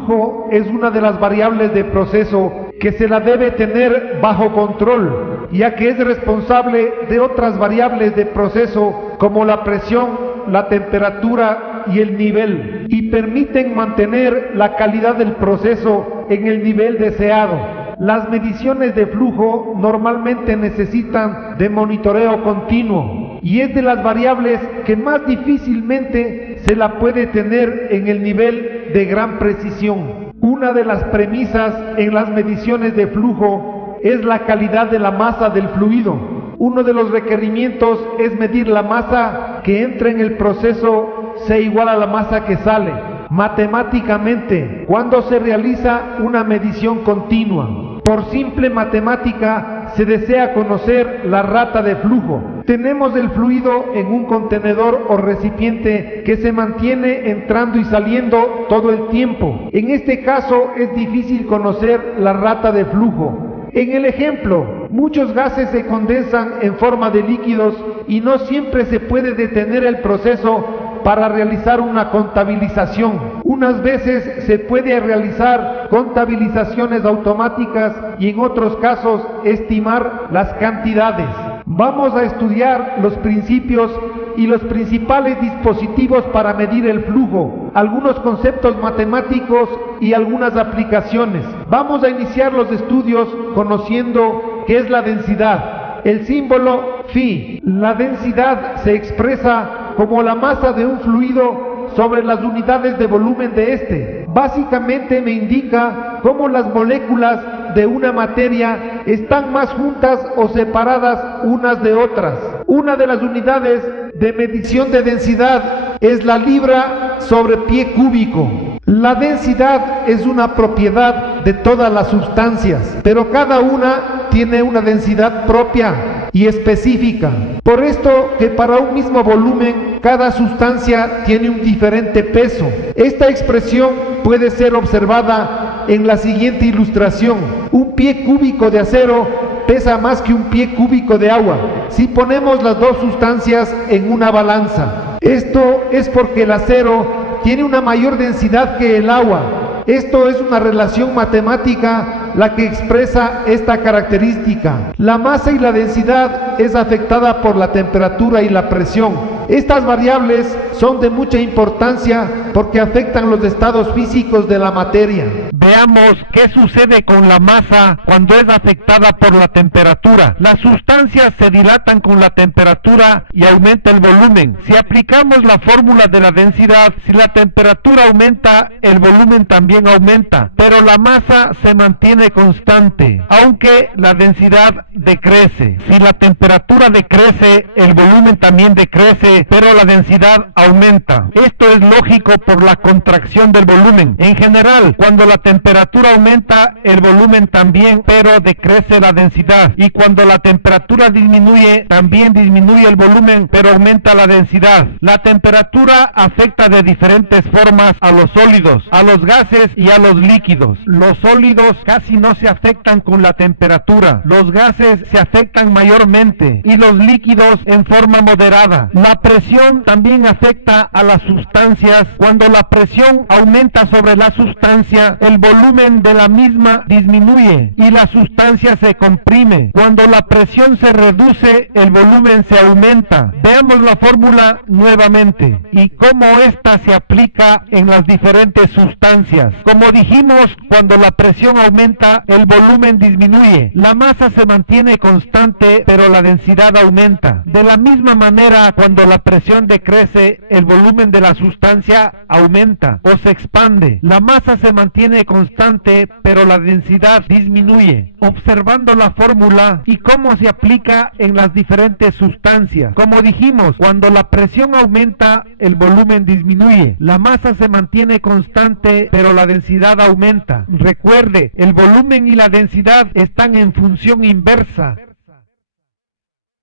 flujo es una de las variables de proceso que se la debe tener bajo control, ya que es responsable de otras variables de proceso como la presión, la temperatura y el nivel, y permiten mantener la calidad del proceso en el nivel deseado. Las mediciones de flujo normalmente necesitan de monitoreo continuo y es de las variables que más difícilmente se la puede tener en el nivel de gran precisión. Una de las premisas en las mediciones de flujo es la calidad de la masa del fluido. Uno de los requerimientos es medir la masa que entra en el proceso sea igual a la masa que sale. Matemáticamente, cuando se realiza una medición continua, por simple matemática se desea conocer la rata de flujo. Tenemos el fluido en un contenedor o recipiente que se mantiene entrando y saliendo todo el tiempo. En este caso es difícil conocer la rata de flujo. En el ejemplo, muchos gases se condensan en forma de líquidos y no siempre se puede detener el proceso para realizar una contabilización. Unas veces se puede realizar contabilizaciones automáticas y en otros casos estimar las cantidades. Vamos a estudiar los principios y los principales dispositivos para medir el flujo, algunos conceptos matemáticos y algunas aplicaciones. Vamos a iniciar los estudios conociendo qué es la densidad. El símbolo Phi. La densidad se expresa como la masa de un fluido sobre las unidades de volumen de este. Básicamente me indica cómo las moléculas de una materia están más juntas o separadas unas de otras. Una de las unidades de medición de densidad es la libra sobre pie cúbico. La densidad es una propiedad de todas las sustancias, pero cada una tiene una densidad propia y específica. Por esto que para un mismo volumen, cada sustancia tiene un diferente peso. Esta expresión puede ser observada en la siguiente ilustración. Un pie cúbico de acero pesa más que un pie cúbico de agua si ponemos las dos sustancias en una balanza. Esto es porque el acero tiene una mayor densidad que el agua. Esto es una relación matemática la que expresa esta característica. La masa y la densidad es afectada por la temperatura y la presión. Estas variables son de mucha importancia porque afectan los estados físicos de la materia. Veamos qué sucede con la masa cuando es afectada por la temperatura. Las sustancias se dilatan con la temperatura y aumenta el volumen. Si aplicamos la fórmula de la densidad, si la temperatura aumenta, el volumen también aumenta, pero la masa se mantiene constante, aunque la densidad decrece. Si la temperatura decrece, el volumen también decrece, pero la densidad aumenta. Esto es lógico por la contracción del volumen. En general, cuando la temperatura aumenta, el volumen también, pero decrece la densidad. Y cuando la temperatura disminuye, también disminuye el volumen, pero aumenta la densidad. La temperatura afecta de diferentes formas a los sólidos, a los gases y a los líquidos. Los sólidos casi no se afectan con la temperatura. Los gases se afectan mayormente y los líquidos en forma moderada. La presión también afecta a las sustancias. Cuando la presión aumenta sobre la sustancia, el volumen de la misma disminuye y la sustancia se comprime. Cuando la presión se reduce, el volumen se aumenta. Veamos la fórmula nuevamente y cómo esta se aplica en las diferentes sustancias. Como dijimos, cuando la presión aumenta, el volumen disminuye. La masa se mantiene constante, pero la densidad aumenta. De la misma manera, cuando la presión decrece, el volumen de la sustancia aumenta o se expande. La masa se mantiene constante, pero la densidad disminuye. Observando la fórmula y cómo se aplica en las diferentes sustancias. Como dijimos, cuando la presión aumenta, el volumen disminuye. La masa se mantiene constante, pero la densidad aumenta. Recuerde, el volumen y la densidad están en función inversa.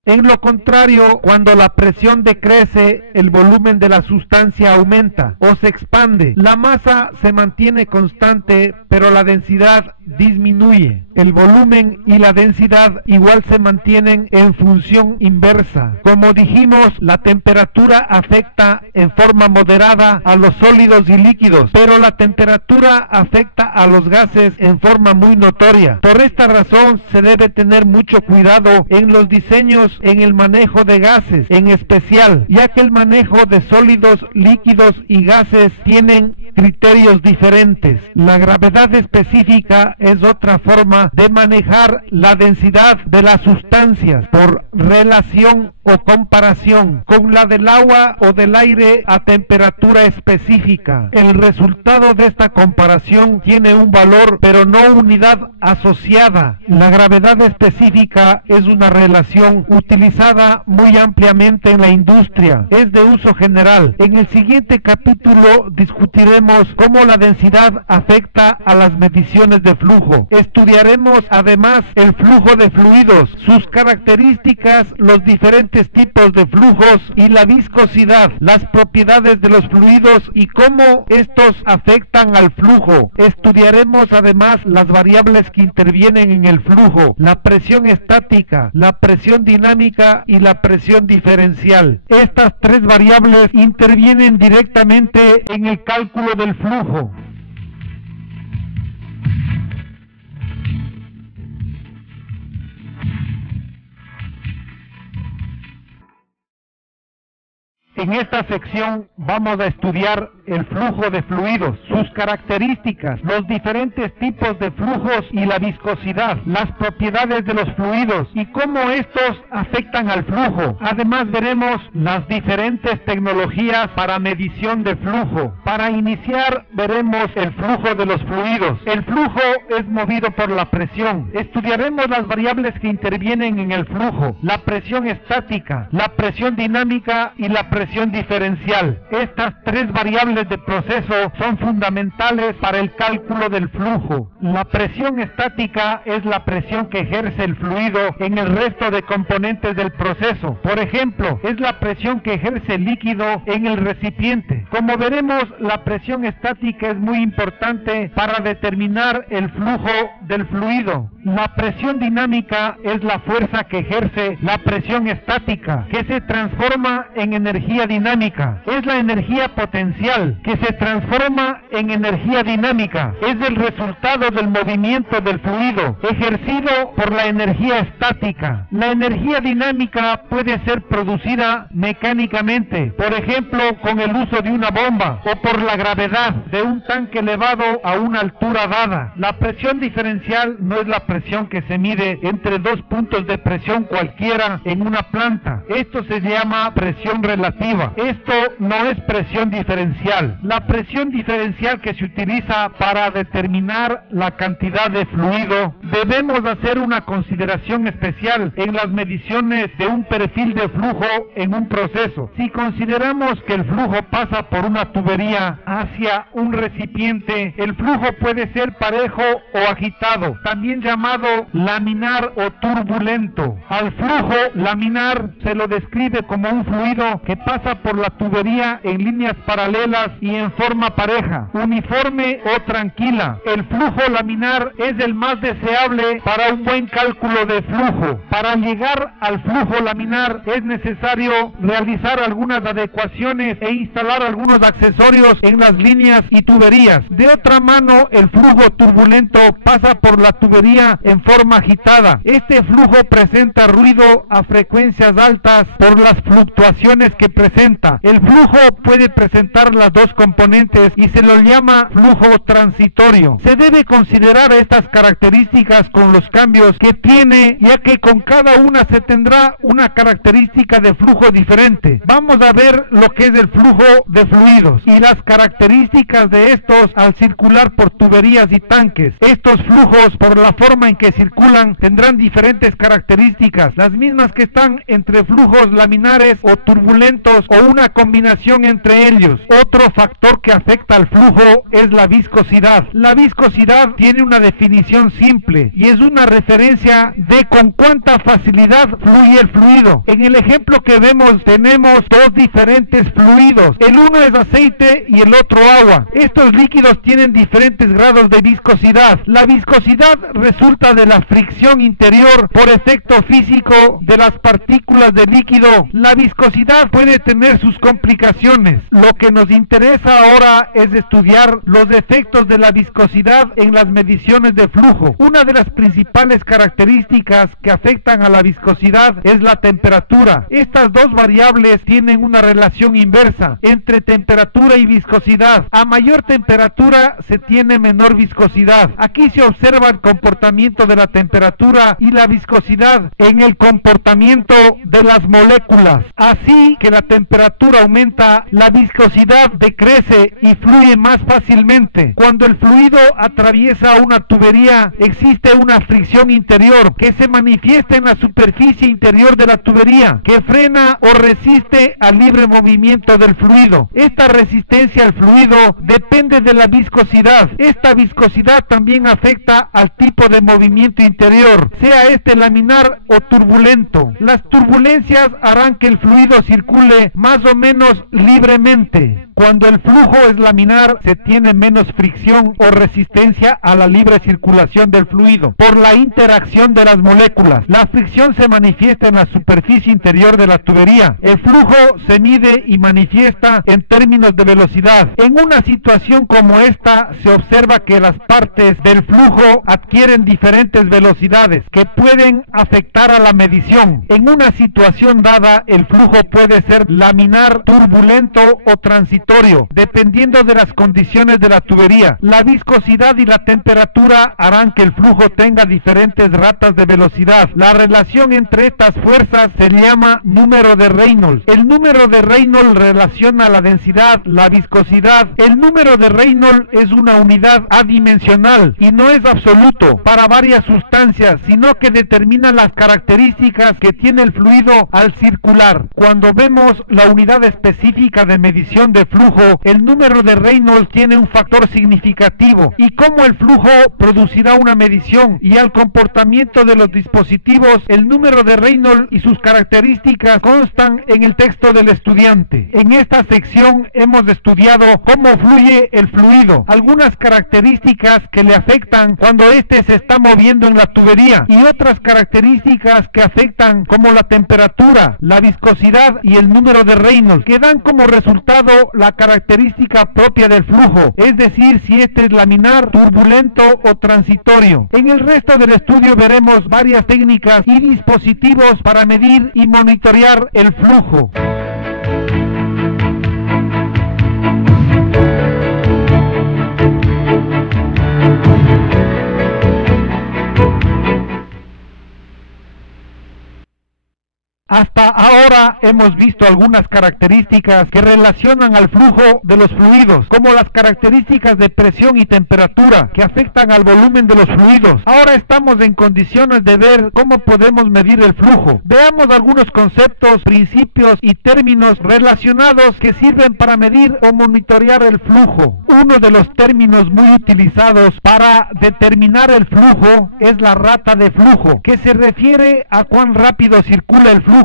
En lo contrario, cuando la presión decrece, el volumen de la sustancia aumenta o se expande. La masa se mantiene constante, pero la densidad disminuye. El volumen y la densidad igual se mantienen en función inversa. Como dijimos, la temperatura afecta en forma moderada a los sólidos y líquidos, pero la temperatura afecta a los gases en forma muy notoria. Por esta razón se debe tener mucho cuidado en los diseños en el manejo de gases, en especial, ya que el manejo de sólidos, líquidos y gases tienen criterios diferentes. La gravedad específica es otra forma de manejar la densidad de las sustancias por relación o comparación con la del agua o del aire a temperatura específica. El resultado de esta comparación tiene un valor, pero no unidad asociada. La gravedad específica es una relación utilizada muy ampliamente en la industria. Es de uso general. En el siguiente capítulo discutiremos cómo la densidad afecta a las mediciones de flujo. Estudiaremos además el flujo de fluidos, sus características, los diferentes tipos de flujos y la viscosidad, las propiedades de los fluidos y cómo estos afectan al flujo. Estudiaremos además las variables que intervienen en el flujo, la presión estática, la presión dinámica y la presión diferencial. Estas tres variables intervienen directamente en el cálculo del flujo. En esta sección vamos a estudiar el flujo de fluidos, sus características, los diferentes tipos de flujos y la viscosidad, las propiedades de los fluidos y cómo estos afectan al flujo. Además veremos las diferentes tecnologías para medición de flujo. Para iniciar veremos el flujo de los fluidos. El flujo es movido por la presión. Estudiaremos las variables que intervienen en el flujo, la presión estática, la presión dinámica y la presión diferencial. Estas tres variables de proceso son fundamentales para el cálculo del flujo. La presión estática es la presión que ejerce el fluido en el resto de componentes del proceso. Por ejemplo, es la presión que ejerce el líquido en el recipiente. Como veremos, la presión estática es muy importante para determinar el flujo del fluido. La presión dinámica es la fuerza que ejerce la presión estática, que se transforma en energía dinámica. Es la energía potencial que se transforma en energía dinámica. Es el resultado del movimiento del fluido ejercido por la energía estática. La energía dinámica puede ser producida mecánicamente, por ejemplo con el uso de una bomba o por la gravedad de un tanque elevado a una altura dada. La presión diferencial no es la presión que se mide entre dos puntos de presión cualquiera en una planta. Esto se llama presión relativa. Esto no es presión diferencial. La presión diferencial que se utiliza para determinar la cantidad de fluido, debemos hacer una consideración especial en las mediciones de un perfil de flujo en un proceso. Si consideramos que el flujo pasa por una tubería hacia un recipiente, el flujo puede ser parejo o agitado, también llamado laminar o turbulento. Al flujo laminar se lo describe como un fluido que pasa por la tubería en líneas paralelas y en forma pareja, uniforme o tranquila. El flujo laminar es el más deseable para un buen cálculo de flujo. Para llegar al flujo laminar es necesario realizar algunas adecuaciones e instalar algunos accesorios en las líneas y tuberías. De otra mano, el flujo turbulento pasa por la tubería en forma agitada. Este flujo presenta ruido a frecuencias altas por las fluctuaciones que presenta. El flujo puede presentar las dos componentes y se lo llama flujo transitorio. Se debe considerar estas características con los cambios que tiene, ya que con cada una se tendrá una característica de flujo diferente. Vamos a ver lo que es el flujo de fluidos y las características de estos al circular por tuberías y tanques. Estos flujos, por la forma en que circulan, tendrán diferentes características, las mismas que están entre flujos laminares o turbulentos o una combinación entre ellos. Otro Otro factor que afecta al flujo es la viscosidad. La viscosidad tiene una definición simple y es una referencia de con cuánta facilidad fluye el fluido. En el ejemplo que vemos tenemos dos diferentes fluidos. El uno es aceite y el otro agua. Estos líquidos tienen diferentes grados de viscosidad. La viscosidad resulta de la fricción interior por efecto físico de las partículas de líquido. La viscosidad puede tener sus complicaciones. Lo que nos interesa ahora es estudiar los efectos de la viscosidad en las mediciones de flujo. Una de las principales características que afectan a la viscosidad es la temperatura. Estas dos variables tienen una relación inversa entre temperatura y viscosidad. A mayor temperatura se tiene menor viscosidad. Aquí se observa el comportamiento de la temperatura y la viscosidad en el comportamiento de las moléculas. Así que la temperatura aumenta, la viscosidad decrece y fluye más fácilmente. Cuando el fluido atraviesa una tubería, existe una fricción interior que se manifiesta en la superficie interior de la tubería, que frena o resiste al libre movimiento del fluido. Esta resistencia al fluido depende de la viscosidad. Esta viscosidad también afecta al tipo de movimiento interior, sea este laminar o turbulento. Las turbulencias harán que el fluido circule más o menos libremente. Cuando el flujo es laminar, se tiene menos fricción o resistencia a la libre circulación del fluido por la interacción de las moléculas. La fricción se manifiesta en la superficie interior de la tubería. El flujo se mide y manifiesta en términos de velocidad. En una situación como esta, se observa que las partes del flujo adquieren diferentes velocidades que pueden afectar a la medición. En una situación dada, el flujo puede ser laminar, turbulento o transitorio, dependiendo de las condiciones de la tubería. La viscosidad y la temperatura harán que el flujo tenga diferentes ratas de velocidad. La relación entre estas fuerzas se llama número de Reynolds. El número de Reynolds relaciona la densidad, la viscosidad. El número de Reynolds es una unidad adimensional y no es absoluto para varias sustancias, sino que determina las características que tiene el fluido al circular. Cuando vemos la unidad específica de medición de flujo, el número de Reynolds tiene un factor significativo, y cómo el flujo producirá una medición y al comportamiento de los dispositivos, el número de Reynolds y sus características constan en el texto del estudiante. En esta sección hemos estudiado cómo fluye el fluido, algunas características que le afectan cuando éste se está moviendo en la tubería y otras características que afectan como la temperatura, la viscosidad y el número de Reynolds, que dan como resultado la característica propia del flujo, es decir, si este es laminar, turbulento o transitorio. En el resto del estudio veremos varias técnicas y dispositivos para medir y monitorear el flujo. Hasta ahora hemos visto algunas características que relacionan al flujo de los fluidos, como las características de presión y temperatura que afectan al volumen de los fluidos. Ahora estamos en condiciones de ver cómo podemos medir el flujo. Veamos algunos conceptos, principios y términos relacionados que sirven para medir o monitorear el flujo. Uno de los términos muy utilizados para determinar el flujo es la rata de flujo, que se refiere a cuán rápido circula el flujo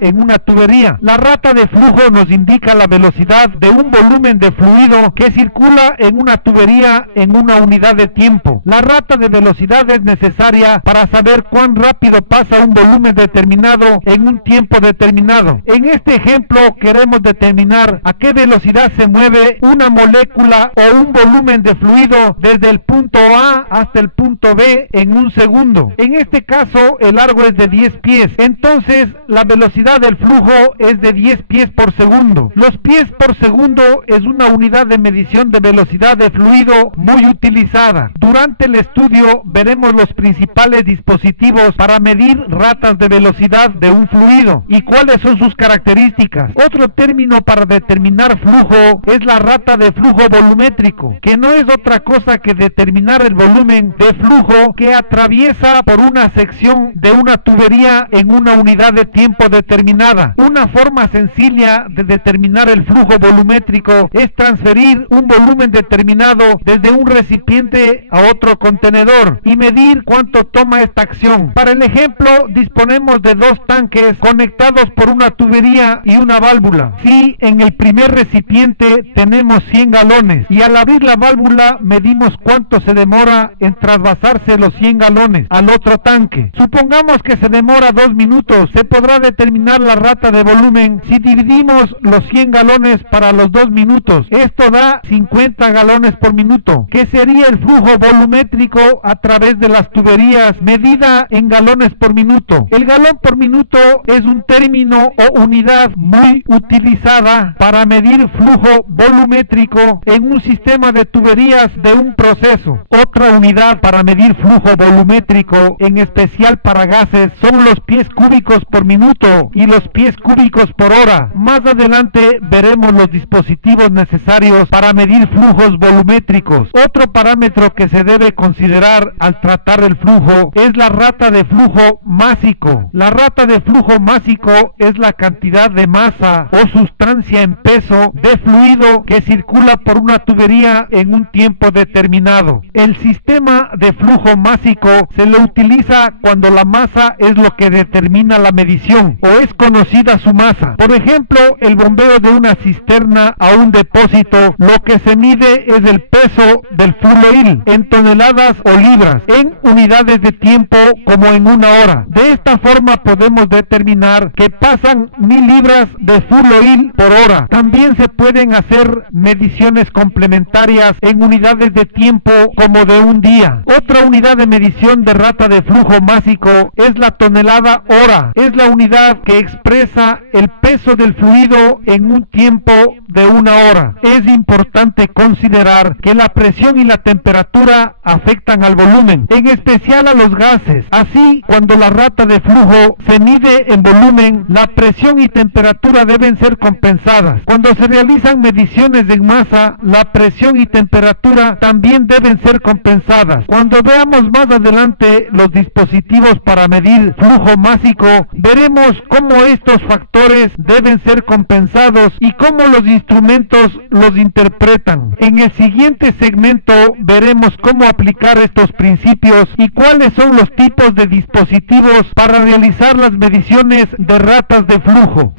en una tubería. La rata de flujo nos indica la velocidad de un volumen de fluido que circula en una tubería en una unidad de tiempo. La rata de velocidad es necesaria para saber cuán rápido pasa un volumen determinado en un tiempo determinado. En este ejemplo queremos determinar a qué velocidad se mueve una molécula o un volumen de fluido desde el punto A hasta el punto B en un segundo. En este caso el largo es de 10 pies. Entonces la velocidad del flujo es de 10 pies por segundo. Los pies por segundo es una unidad de medición de velocidad de fluido muy utilizada. Durante el estudio veremos los principales dispositivos para medir ratas de velocidad de un fluido y cuáles son sus características. Otro término para determinar flujo es la rata de flujo volumétrico, que no es otra cosa que determinar el volumen de flujo que atraviesa por una sección de una tubería en una unidad de tiempo. tiempo determinada. Una forma sencilla de determinar el flujo volumétrico es transferir un volumen determinado desde un recipiente a otro contenedor y medir cuánto toma esta acción. Para el ejemplo, disponemos de dos tanques conectados por una tubería y una válvula. Si en el primer recipiente tenemos 100 galones y al abrir la válvula medimos cuánto se demora en trasvasarse los 100 galones al otro tanque. Supongamos que se demora 2 minutos. Se podrá determinar la rata de volumen si dividimos los 100 galones para los 2 minutos. Esto da 50 galones por minuto, que sería el flujo volumétrico a través de las tuberías medida en galones por minuto. El galón por minuto es un término o unidad muy utilizada para medir flujo volumétrico en un sistema de tuberías de un proceso. Otra unidad para medir flujo volumétrico, en especial para gases, son los pies cúbicos por minuto y los pies cúbicos por hora. Más adelante veremos los dispositivos necesarios para medir flujos volumétricos. Otro parámetro que se debe considerar al tratar el flujo es la rata de flujo másico. La rata de flujo másico es la cantidad de masa o sustancia en peso de fluido que circula por una tubería en un tiempo determinado. El sistema de flujo másico se lo utiliza cuando la masa es lo que determina la medición o es conocida su masa. Por ejemplo, el bombeo de una cisterna a un depósito, lo que se mide es el peso del fluoil en toneladas o libras, en unidades de tiempo como en una hora. De esta forma podemos determinar que pasan 1000 libras de fluoil por hora. También se pueden hacer mediciones complementarias en unidades de tiempo como de un día. Otra unidad de medición de rata de flujo másico es la tonelada hora. Es la unidad que expresa el peso del fluido en un tiempo de una hora. Es importante considerar que la presión y la temperatura afectan al volumen, en especial a los gases. Así, cuando la rata de flujo se mide en volumen, la presión y temperatura deben ser compensadas. Cuando se realizan mediciones en masa, la presión y temperatura también deben ser compensadas. Cuando veamos más adelante los dispositivos para medir flujo másico, veremos cómo estos factores deben ser compensados y cómo los instrumentos los interpretan. En el siguiente segmento veremos cómo aplicar estos principios y cuáles son los tipos de dispositivos para realizar las mediciones de ratas de flujo.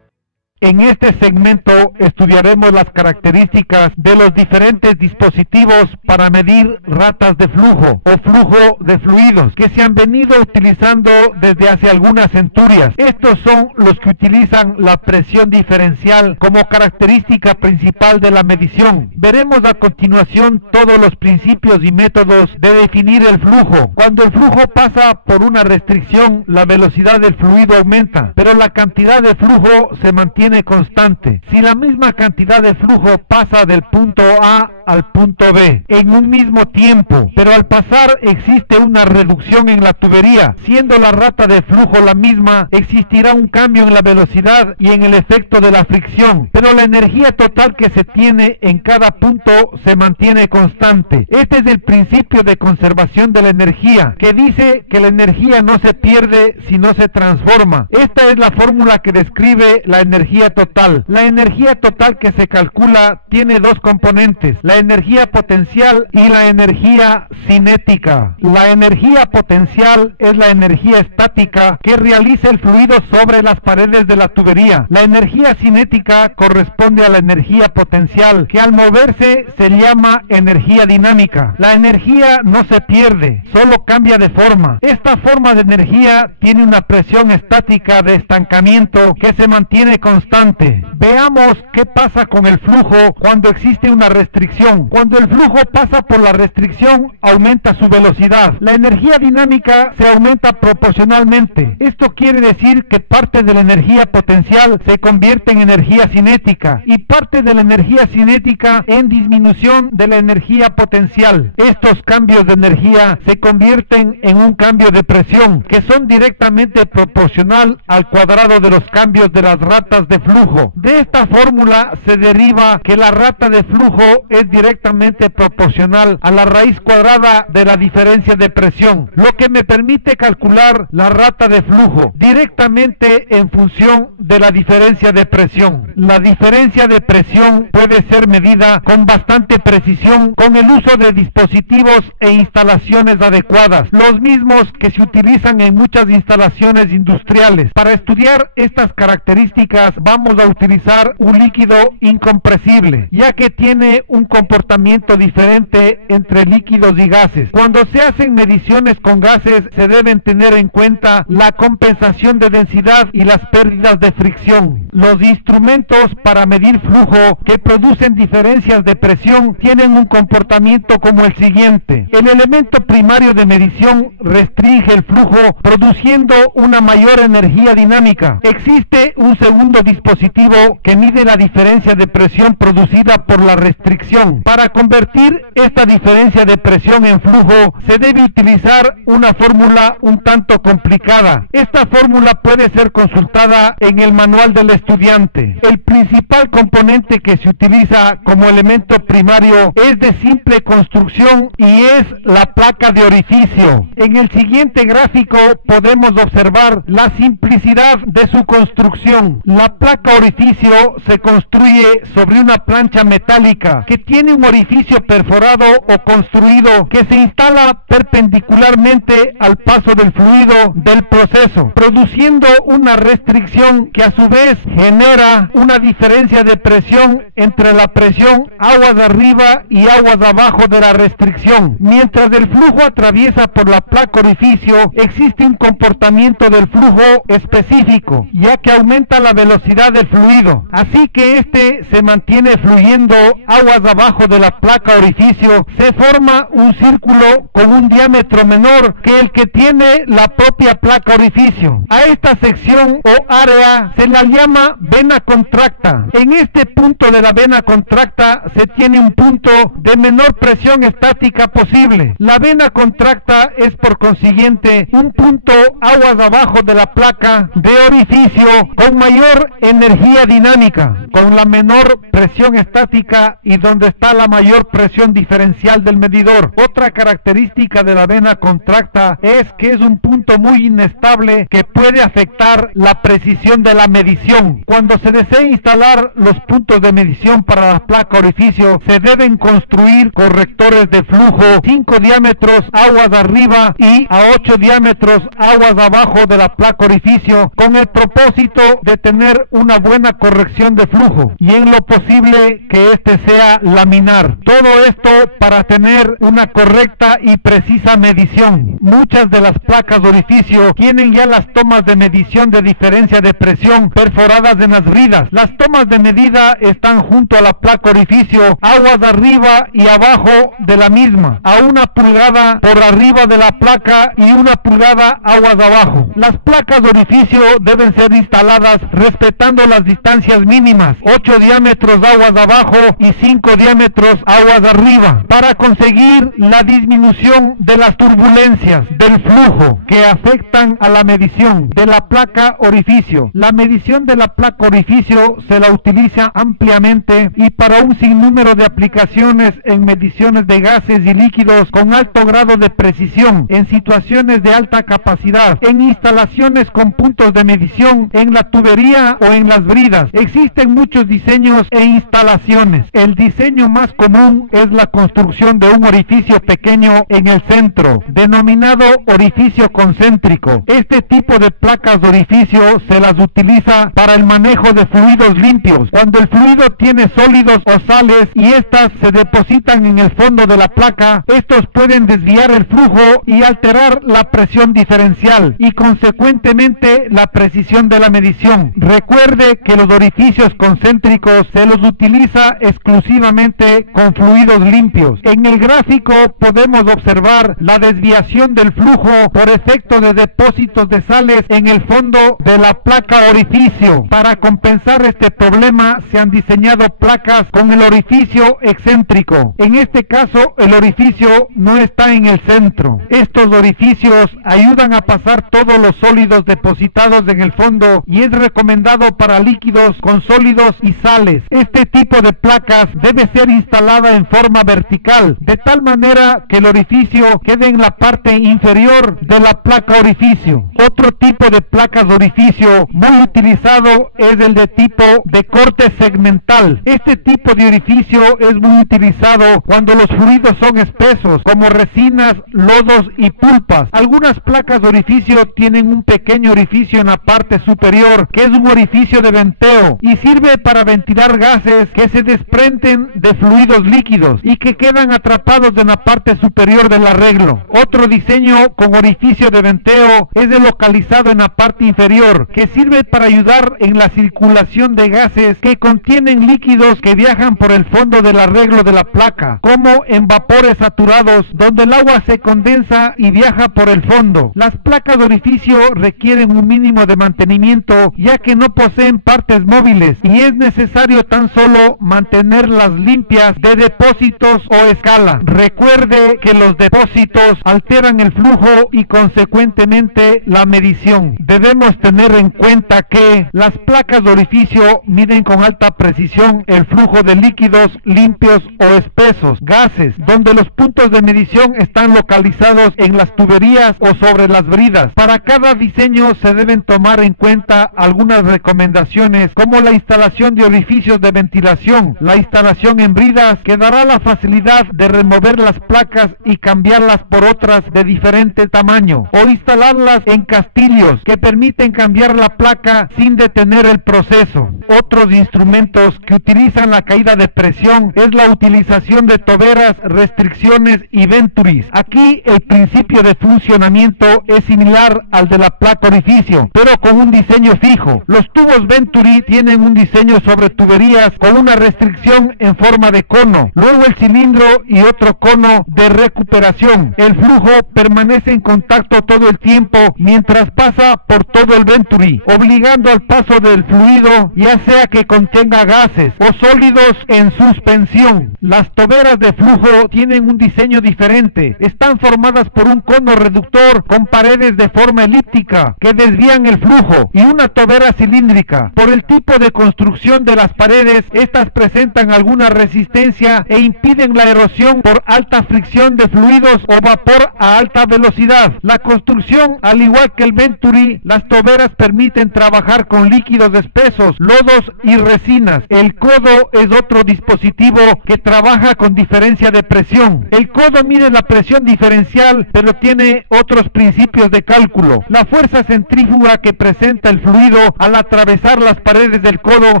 En este segmento estudiaremos las características de los diferentes dispositivos para medir ratas de flujo o flujo de fluidos que se han venido utilizando desde hace algunas centurias. Estos son los que utilizan la presión diferencial como característica principal de la medición. Veremos a continuación todos los principios y métodos de definir el flujo. Cuando el flujo pasa por una restricción, la velocidad del fluido aumenta, pero la cantidad de flujo se mantiene constante. Si la misma cantidad de flujo pasa del punto A al punto B en un mismo tiempo, pero al pasar existe una reducción en la tubería, siendo la rata de flujo la misma, existirá un cambio en la velocidad y en el efecto de la fricción, pero la energía total que se tiene en cada punto se mantiene constante. Este es el principio de conservación de la energía, que dice que la energía no se pierde sino se transforma. Esta es la fórmula que describe la energía total. La energía total que se calcula tiene dos componentes: la energía potencial y la energía cinética. La energía potencial es la energía estática que realiza el fluido sobre las paredes de la tubería. La energía cinética corresponde a la energía potencial, que al moverse se llama energía dinámica. La energía no se pierde, solo cambia de forma. Esta forma de energía tiene una presión estática de estancamiento que se mantiene constante. Veamos qué pasa con el flujo cuando existe una restricción. Cuando el flujo pasa por la restricción, aumenta su velocidad. La energía dinámica se aumenta proporcionalmente. Esto quiere decir que parte de la energía potencial se convierte en energía cinética y parte de la energía cinética en disminución de la energía potencial. Estos cambios de energía se convierten en un cambio de presión que son directamente proporcional al cuadrado de los cambios de las ratas de de flujo. De esta fórmula se deriva que la rata de flujo es directamente proporcional a la raíz cuadrada de la diferencia de presión, lo que me permite calcular la rata de flujo directamente en función de la diferencia de presión. La diferencia de presión puede ser medida con bastante precisión con el uso de dispositivos e instalaciones adecuadas, los mismos que se utilizan en muchas instalaciones industriales. Para estudiar estas características vamos a utilizar un líquido incompresible, ya que tiene un comportamiento diferente entre líquidos y gases. Cuando se hacen mediciones con gases se deben tener en cuenta la compensación de densidad y las pérdidas de fricción. Los instrumentos para medir flujo que producen diferencias de presión tienen un comportamiento como el siguiente. El elemento primario de medición restringe el flujo produciendo una mayor energía dinámica. Existe un segundo dispositivo que mide la diferencia de presión producida por la restricción. Para convertir esta diferencia de presión en flujo se debe utilizar una fórmula un tanto complicada. Esta fórmula puede ser consultada en el manual del estudiante. El principal componente que se utiliza como elemento primario es de simple construcción y es la placa de orificio. En el siguiente gráfico podemos observar la simplicidad de su construcción. La placa orificio se construye sobre una plancha metálica que tiene un orificio perforado o construido que se instala perpendicularmente al paso del fluido del proceso, produciendo una restricción que a su vez genera una diferencia de presión entre la presión aguas arriba y aguas abajo de la restricción. Mientras el flujo atraviesa por la placa orificio, existe un comportamiento del flujo específico, ya que aumenta la velocidad del fluido, así que este se mantiene fluyendo aguas abajo de la placa orificio. Se forma un círculo con un diámetro menor que el que tiene la propia placa orificio. A esta sección o área se la llama vena contracta. En este punto de la vena contracta se tiene un punto de menor presión estática posible. La vena contracta es por consiguiente un punto aguas abajo de la placa de orificio con mayor energía dinámica, con la menor presión estática y donde está la mayor presión diferencial del medidor. Otra característica de la vena contracta es que es un punto muy inestable que puede afectar la precisión de la medición. Cuando se desea instalar los puntos de medición para la placa orificio, se deben construir correctores de flujo 5 diámetros aguas arriba y a 8 diámetros aguas abajo de la placa orificio, con el propósito de tener una buena corrección de flujo y en lo posible que este sea laminar. Todo esto para tener una correcta y precisa medición. Muchas de las placas de orificio tienen ya las tomas de medición de diferencia de presión perforadas en las bridas. Las tomas de medida están junto a la placa orificio, aguas arriba y abajo de la misma, a 1 pulgada por arriba de la placa y 1 pulgada aguas abajo. Las placas de orificio deben ser instaladas respetando las distancias mínimas, 8 diámetros aguas abajo y 5 diámetros aguas arriba, para conseguir la disminución de las turbulencias del flujo que afectan a la medición de la placa orificio. La medición de la placa orificio se la utiliza ampliamente y para un sinnúmero de aplicaciones en mediciones de gases y líquidos con alto grado de precisión, en situaciones de alta capacidad, en instalaciones con puntos de medición en la tubería o en las bridas. Existen muchos diseños e instalaciones. El diseño más común es la construcción de un orificio pequeño en el centro, denominado orificio concéntrico. Este tipo de placas de orificio se las utiliza para el manejo de fluidos limpios, cuando el fluido tiene sólidos o sales y estas se depositan en el fondo de la placa. Estos pueden desviar el flujo y alterar la presión diferencial y consecuentemente la precisión de la medición. Recuerde que los orificios concéntricos se los utiliza exclusivamente con fluidos limpios. En el gráfico podemos observar la desviación del flujo por efecto de depósitos de sales en el fondo de la placa orificio. Para compensar este problema se han diseñado placas con el orificio excéntrico. En este caso el orificio no está en el centro. Estos orificios ayudan a pasar todos los sólidos depositados en el fondo y es recomendado para líquidos con sólidos y sales. Este tipo de placas debe ser instalada en forma vertical, de tal manera que el orificio quede en la parte inferior de la placa orificio. Otro tipo de placas de orificio muy utilizado es el de tipo de corte segmental. Este tipo de orificio es muy utilizado cuando los fluidos son espesos, como resinas, lodos y pulpas. Algunas placas de orificio tienen un pequeño orificio en la parte superior, que es un orificio de venteo, y sirve para ventilar gases que se desprenden de fluidos líquidos y que quedan atrapados en la parte superior del arreglo. Otro diseño con orificio de venteo es el localizado en la parte inferior, que sirve para ayudar en la circulación de gases que contienen líquidos que viajan por el fondo del arreglo de la placa, como en vapores saturados, donde el agua se condensa y viaja por el fondo. Las placas de orificio requieren un mínimo de mantenimiento, ya que no poseen partes móviles y es necesario tan solo mantenerlas limpias de depósitos o escala. Recuerde que los depósitos alteran el flujo y consecuentemente la medición. Debemos tener en cuenta que las placas de orificio miden con alta precisión el flujo de líquidos limpios o espesos, gases, donde los puntos de medición están localizados en las tuberías o sobre las bridas. Para cada diseño se deben tomar en cuenta algunas recomendaciones, como la instalación de orificios de ventilación. La instalación en bridas que dará la facilidad de remover las placas y cambiarlas por otras de diferente tamaño, o instalarlas en castillos que permiten cambiar la placa sin detener el proceso. Otros instrumentos que utilizan la caída de presión es la utilización de toberas, restricciones y venturis. Aquí el principio de funcionamiento es similar al de la placa orificio, pero con un diseño fijo. Los tubos venturi tienen un diseño sobre tuberías con una restricción en forma de cono, luego el cilindro y otro cono de recuperación. El flujo permanece en contacto todo el tiempo mientras pasa por todo el venturi, obligando al paso del fluido, ya sea que contenga gases o sólidos en suspensión. Las toberas de flujo tienen un diseño diferente. Están formadas por un cono reductor con paredes de forma elíptica que desvían el flujo y una tobera cilíndrica. Por el tipo de construcción de las paredes, estas presentan alguna resistencia e impiden la erosión por alta fricción de fluidos o vapor a alta velocidad. La construcción, al igual que el venturi, las toberas permiten trabajar con líquidos espesos, lodos y resinas. El codo es otro dispositivo que trabaja con diferencia de presión. El codo mide la presión diferencial, pero tiene otros principios de cálculo. La fuerza centrífuga que presenta el fluido al atravesar las paredes del codo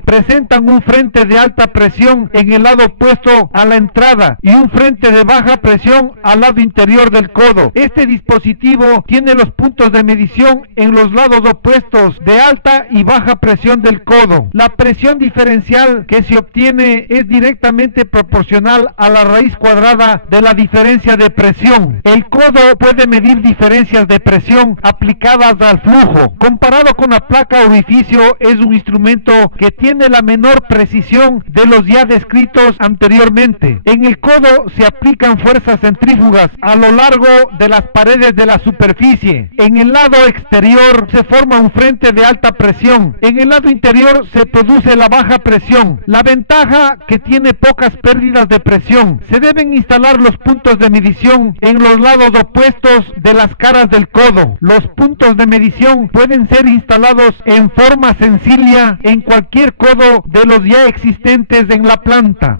presentan un frente de alta presión en el lado opuesto a la entrada y un frente de baja presión al lado interior del codo. Este dispositivo tiene los puntos de medición en los lados opuestos de alta y baja presión del codo. La presión diferencial que se obtiene es directamente proporcional a la raíz cuadrada de la diferencia de presión. El codo puede medir diferencias de presión aplicadas al flujo. Comparado con la placa orificio, es un instrumento que tiene la menor precisión de los ya descritos anteriormente. En el codo se aplican fuerzas centrífugas a lo largo de las paredes de la superficie. En el lado exterior se forma un frente de alta presión. En el lado interior se produce la baja presión. La ventaja que tiene pocas pérdidas de presión. Se deben instalar los puntos de medición en los lados opuestos de las caras del codo. Los puntos de medición pueden ser instalados en forma sencilla en cualquier codo de los ya existentes en la planta.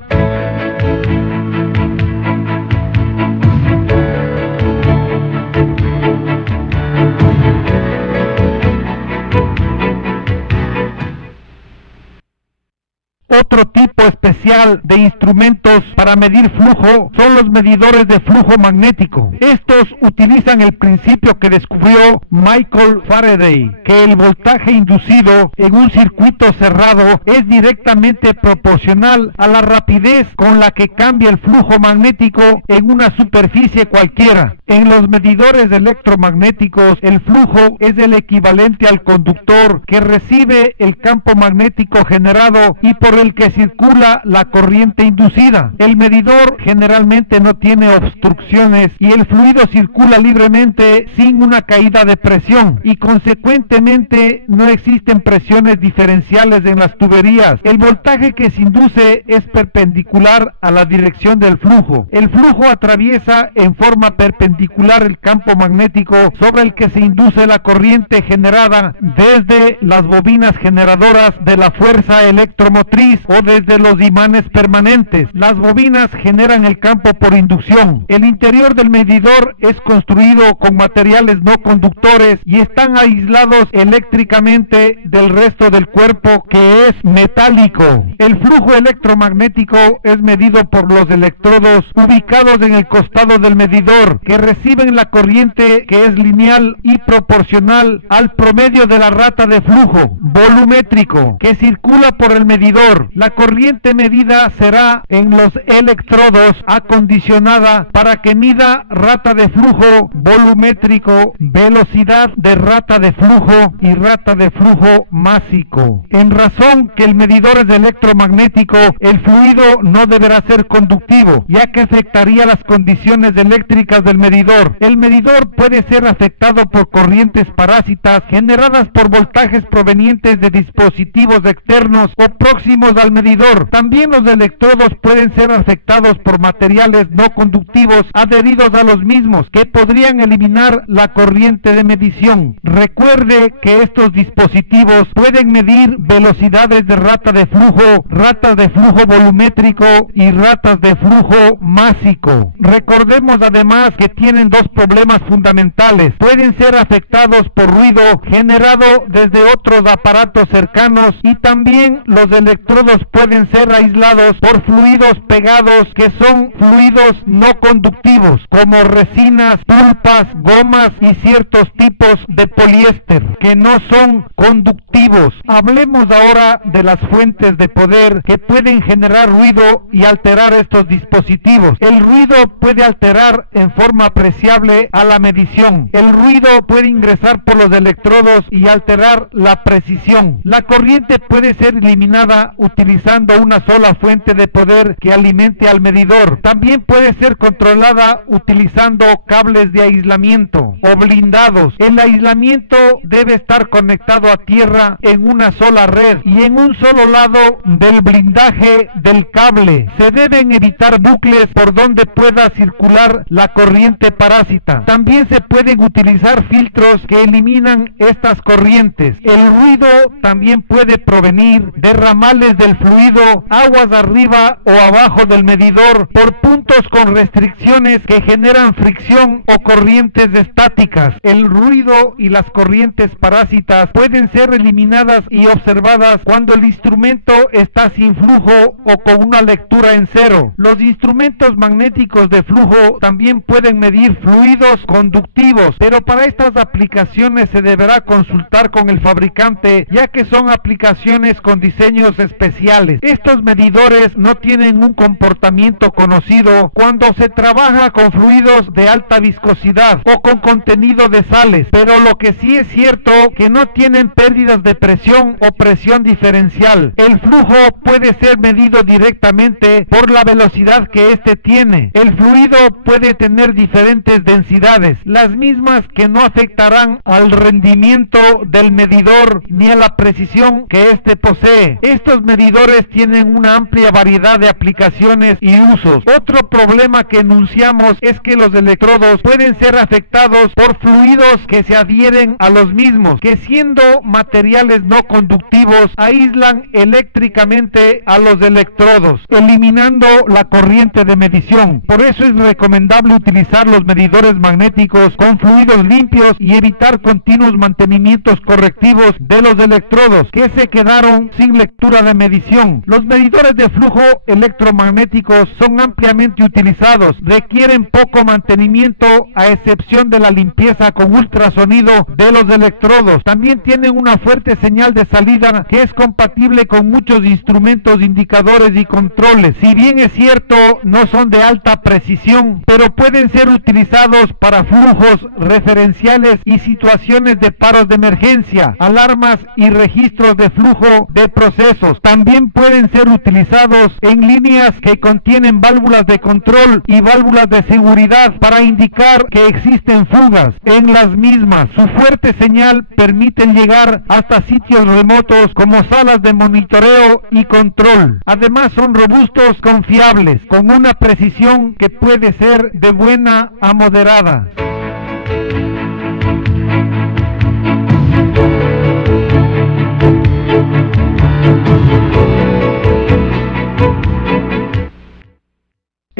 Otro tipo especial de instrumentos para medir flujo son los medidores de flujo magnético. Estos utilizan el principio que descubrió Michael Faraday, que el voltaje inducido en un circuito cerrado es directamente proporcional a la rapidez con la que cambia el flujo magnético en una superficie cualquiera. En los medidores electromagnéticos, el flujo es el equivalente al conductor que recibe el campo magnético generado y por el que circula la corriente inducida. El medidor generalmente no tiene obstrucciones y el fluido circula libremente sin una caída de presión y consecuentemente no existen presiones diferenciales en las tuberías. El voltaje que se induce es perpendicular a la dirección del flujo. El flujo atraviesa en forma perpendicular el campo magnético sobre el que se induce la corriente generada desde las bobinas generadoras de la fuerza electromotriz o desde los imanes permanentes. Las bobinas generan el campo por inducción. El interior del medidor es construido con materiales no conductores y están aislados eléctricamente del resto del cuerpo, que es metálico. El flujo electromagnético es medido por los electrodos ubicados en el costado del medidor, que reciben la corriente que es lineal y proporcional al promedio de la rata de flujo volumétrico que circula por el medidor. La corriente medida será en los electrodos acondicionada para que mida rata de flujo volumétrico, velocidad de rata de flujo y rata de flujo másico. En razón que el medidor es electromagnético, el fluido no deberá ser conductivo, ya que afectaría las condiciones eléctricas del medidor. El medidor puede ser afectado por corrientes parásitas generadas por voltajes provenientes de dispositivos externos o próximos al medidor. También los electrodos pueden ser afectados por materiales no conductivos adheridos a los mismos, que podrían eliminar la corriente de medición. Recuerde que estos dispositivos pueden medir velocidades de rata de flujo, ratas de flujo volumétrico y ratas de flujo másico. Recordemos además que tienen dos problemas fundamentales. Pueden ser afectados por ruido generado desde otros aparatos cercanos y también los electrodos pueden ser aislados por fluidos pegados que son fluidos no conductivos, como resinas, pulpas, gomas y ciertos tipos de poliéster que no son conductivos. Hablemos ahora de las fuentes de poder que pueden generar ruido y alterar estos dispositivos. El ruido puede alterar en forma apreciable a la medición. El ruido puede ingresar por los electrodos y alterar la precisión. La corriente puede ser eliminada utilizando una sola fuente de poder que alimente al medidor. También puede ser controlada utilizando cables de aislamiento o blindados. El aislamiento debe estar conectado a tierra en una sola red y en un solo lado del blindaje del cable. Se deben evitar bucles por donde pueda circular la corriente parásita. También se pueden utilizar filtros que eliminan estas corrientes. El ruido también puede provenir de ramales del fluido, aguas arriba o abajo del medidor, por puntos con restricciones que generan fricción o corrientes estáticas. El ruido y las corrientes parásitas pueden ser eliminadas y observadas cuando el instrumento está sin flujo o con una lectura en cero. Los instrumentos magnéticos de flujo también pueden medir fluidos conductivos, pero para estas aplicaciones se deberá consultar con el fabricante, ya que son aplicaciones con diseños especiales. Estos medidores no tienen un comportamiento conocido cuando se trabaja con fluidos de alta viscosidad o con contenido de sales, pero lo que sí es cierto que no tienen pérdidas de presión o presión diferencial. El flujo puede ser medido directamente por la velocidad que éste tiene. El fluido puede tener diferentes densidades, las mismas que no afectarán al rendimiento del medidor ni a la precisión que éste posee. Estos medidores tienen una amplia variedad de aplicaciones y usos. Otro problema que enunciamos es que los electrodos pueden ser afectados por fluidos que se adhieren a los mismos, que siendo materiales no conductivos aíslan eléctricamente a los electrodos, eliminando la corriente de medición. Por eso es recomendable utilizar los medidores magnéticos con fluidos limpios y evitar continuos mantenimientos correctivos de los electrodos que se quedaron sin lectura de medición. Los medidores de flujo electromagnéticos son ampliamente utilizados, requieren poco mantenimiento a excepción de la limpieza con ultrasonido de los electrodos. También tienen una fuerte señal de salida que es compatible con muchos instrumentos, indicadores y controles. Si bien es cierto, no son de alta precisión, pero pueden ser utilizados para flujos referenciales y situaciones de paros de emergencia, alarmas y registros de flujo de procesos. También pueden ser utilizados en líneas que contienen válvulas de control y válvulas de seguridad para indicar que existen fugas en las mismas. Su fuerte señal permite llegar hasta sitios remotos como salas de monitoreo y control. Además son robustos, confiables, con una precisión que puede ser de buena a moderada.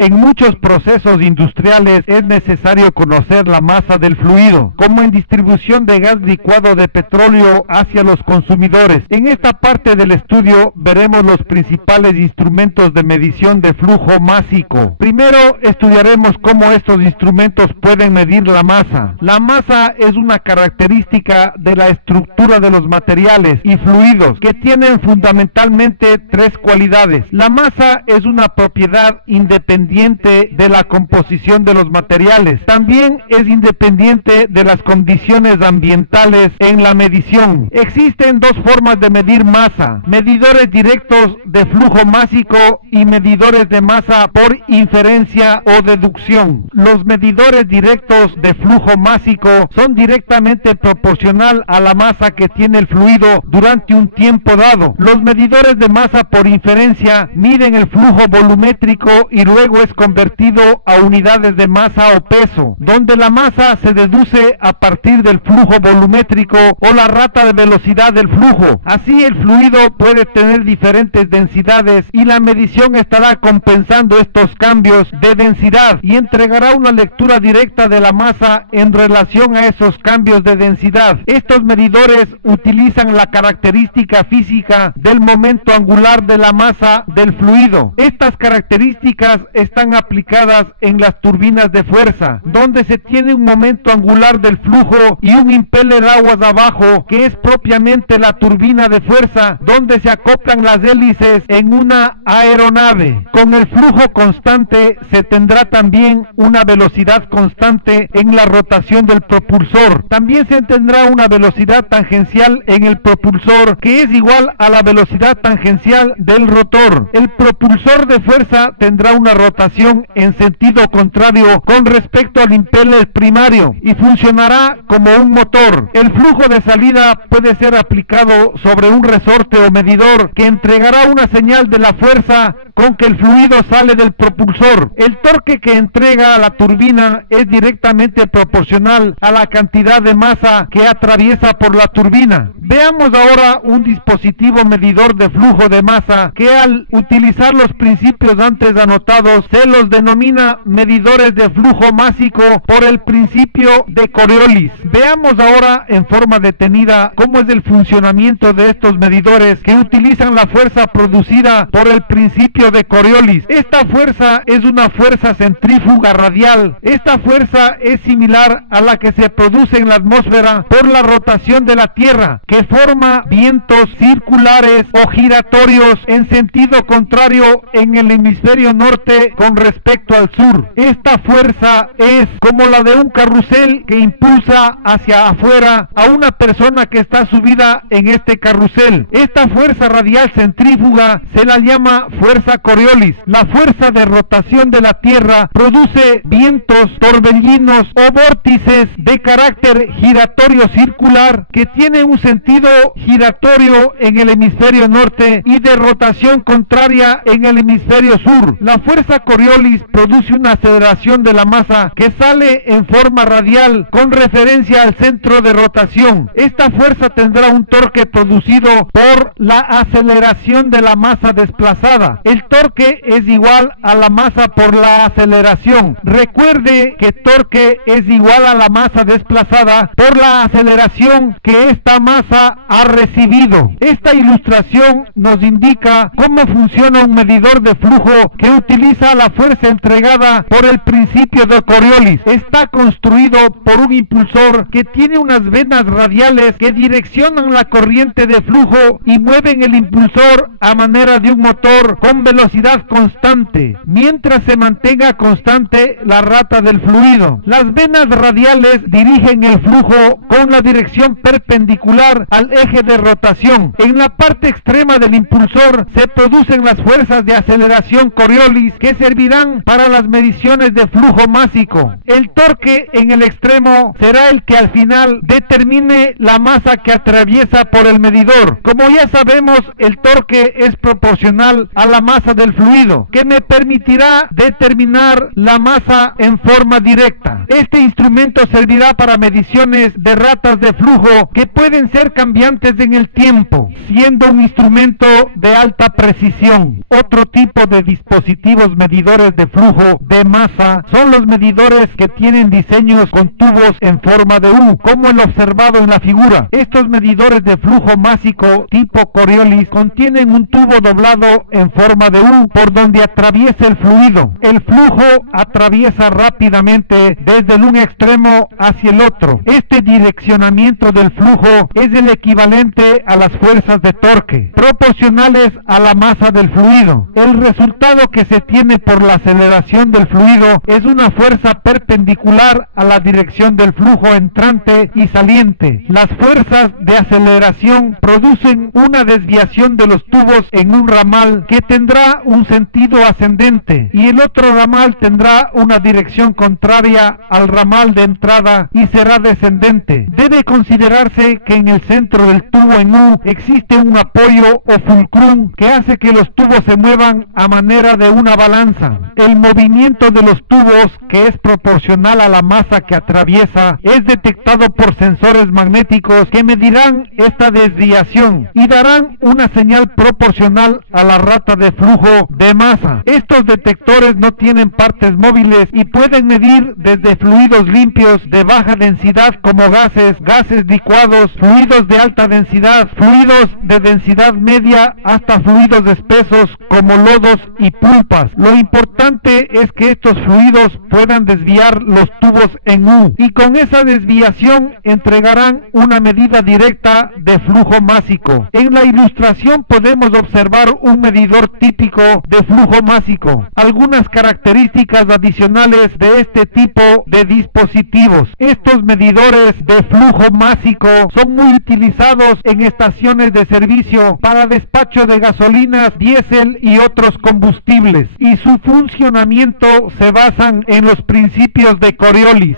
En muchos procesos industriales es necesario conocer la masa del fluido, como en distribución de gas licuado de petróleo hacia los consumidores. En esta parte del estudio veremos los principales instrumentos de medición de flujo másico. Primero estudiaremos cómo estos instrumentos pueden medir la masa. La masa es una característica de la estructura de los materiales y fluidos que tienen fundamentalmente tres cualidades. La masa es una propiedad independiente de la composición de los materiales. También es independiente de las condiciones ambientales en la medición. Existen dos formas de medir masa: medidores directos de flujo másico y medidores de masa por inferencia o deducción. Los medidores directos de flujo másico son directamente proporcional a la masa que tiene el fluido durante un tiempo dado. Los medidores de masa por inferencia miden el flujo volumétrico y luego es convertido a unidades de masa o peso, donde la masa se deduce a partir del flujo volumétrico o la rata de velocidad del flujo. Así el fluido puede tener diferentes densidades y la medición estará compensando estos cambios de densidad y entregará una lectura directa de la masa en relación a esos cambios de densidad. Estos medidores utilizan la característica física del momento angular de la masa del fluido. Estas características están aplicadas en las turbinas de fuerza, donde se tiene un momento angular del flujo y un impeller aguas abajo, que es propiamente la turbina de fuerza, donde se acoplan las hélices en una aeronave. Con el flujo constante se tendrá también una velocidad constante en la rotación del propulsor. También se tendrá una velocidad tangencial en el propulsor, que es igual a la velocidad tangencial del rotor. El propulsor de fuerza tendrá una rotación en sentido contrario con respecto al impeller primario y funcionará como un motor. El flujo de salida puede ser aplicado sobre un resorte o medidor que entregará una señal de la fuerza con que el fluido sale del propulsor. El torque que entrega la turbina es directamente proporcional a la cantidad de masa que atraviesa por la turbina. Veamos ahora un dispositivo medidor de flujo de masa que, al utilizar los principios antes anotados, se los denomina medidores de flujo másico por el principio de Coriolis. Veamos ahora en forma detenida cómo es el funcionamiento de estos medidores que utilizan la fuerza producida por el principio de Coriolis. Esta fuerza es una fuerza centrífuga radial. Esta fuerza es similar a la que se produce en la atmósfera por la rotación de la Tierra, que forma vientos circulares o giratorios en sentido contrario en el hemisferio norte con respecto al sur. Esta fuerza es como la de un carrusel que impulsa hacia afuera a una persona que está subida en este carrusel. Esta fuerza radial centrífuga se la llama fuerza Coriolis. La fuerza de rotación de la Tierra produce vientos, torbellinos o vórtices de carácter giratorio circular que tiene un sentido giratorio en el hemisferio norte y de rotación contraria en el hemisferio sur. La fuerza Coriolis produce una aceleración de la masa que sale en forma radial con referencia al centro de rotación. Esta fuerza tendrá un torque producido por la aceleración de la masa desplazada. El torque es igual a la masa por la aceleración. Recuerde que torque es igual a la masa desplazada por la aceleración que esta masa ha recibido. Esta ilustración nos indica cómo funciona un medidor de flujo que utiliza será la fuerza entregada por el principio de Coriolis. Está construido por un impulsor que tiene unas venas radiales que direccionan la corriente de flujo y mueven el impulsor a manera de un motor con velocidad constante, mientras se mantenga constante la rata del fluido. Las venas radiales dirigen el flujo con la dirección perpendicular al eje de rotación. En la parte extrema del impulsor se producen las fuerzas de aceleración Coriolis que servirán para las mediciones de flujo másico. El torque en el extremo será el que al final determine la masa que atraviesa por el medidor. Como ya sabemos, el torque es proporcional a la masa del fluido, que me permitirá determinar la masa en forma directa. Este instrumento servirá para mediciones de ratas de flujo que pueden ser cambiantes en el tiempo, siendo un instrumento de alta precisión. Otro tipo de dispositivos medidores de flujo de masa son los medidores que tienen diseños con tubos en forma de U, como el observado en la figura. Estos medidores de flujo másico tipo Coriolis contienen un tubo doblado en forma de U por donde atraviesa el fluido. El flujo atraviesa rápidamente desde un extremo hacia el otro. Este direccionamiento del flujo es el equivalente a las fuerzas de torque, proporcionales a la masa del fluido. El resultado que se tiene por la aceleración del fluido es una fuerza perpendicular a la dirección del flujo entrante y saliente. Las fuerzas de aceleración producen una desviación de los tubos en un ramal que tendrá un sentido ascendente y el otro ramal tendrá una dirección contraria al ramal de entrada y será descendente. Debe considerarse que en el centro del tubo en U existe un apoyo o fulcrum que hace que los tubos se muevan a manera de una balanza. El movimiento de los tubos, que es proporcional a la masa que atraviesa, es detectado por sensores magnéticos que medirán esta desviación y darán una señal proporcional a la rata de flujo de masa. Estos detectores no tienen partes móviles y pueden medir desde fluidos limpios de baja densidad como gases, gases licuados, fluidos de alta densidad, fluidos de densidad media hasta fluidos espesos como lodos y pulpas. Lo importante es que estos fluidos puedan desviar los tubos en U y con esa desviación entregarán una medida directa de flujo másico. En la ilustración podemos observar un medidor típico de flujo másico. Algunas características adicionales de este tipo de dispositivos. Estos medidores de flujo másico son muy utilizados en estaciones de servicio para despacho de gasolinas, diésel y otros combustibles, y su funcionamiento se basan en los principios de Coriolis.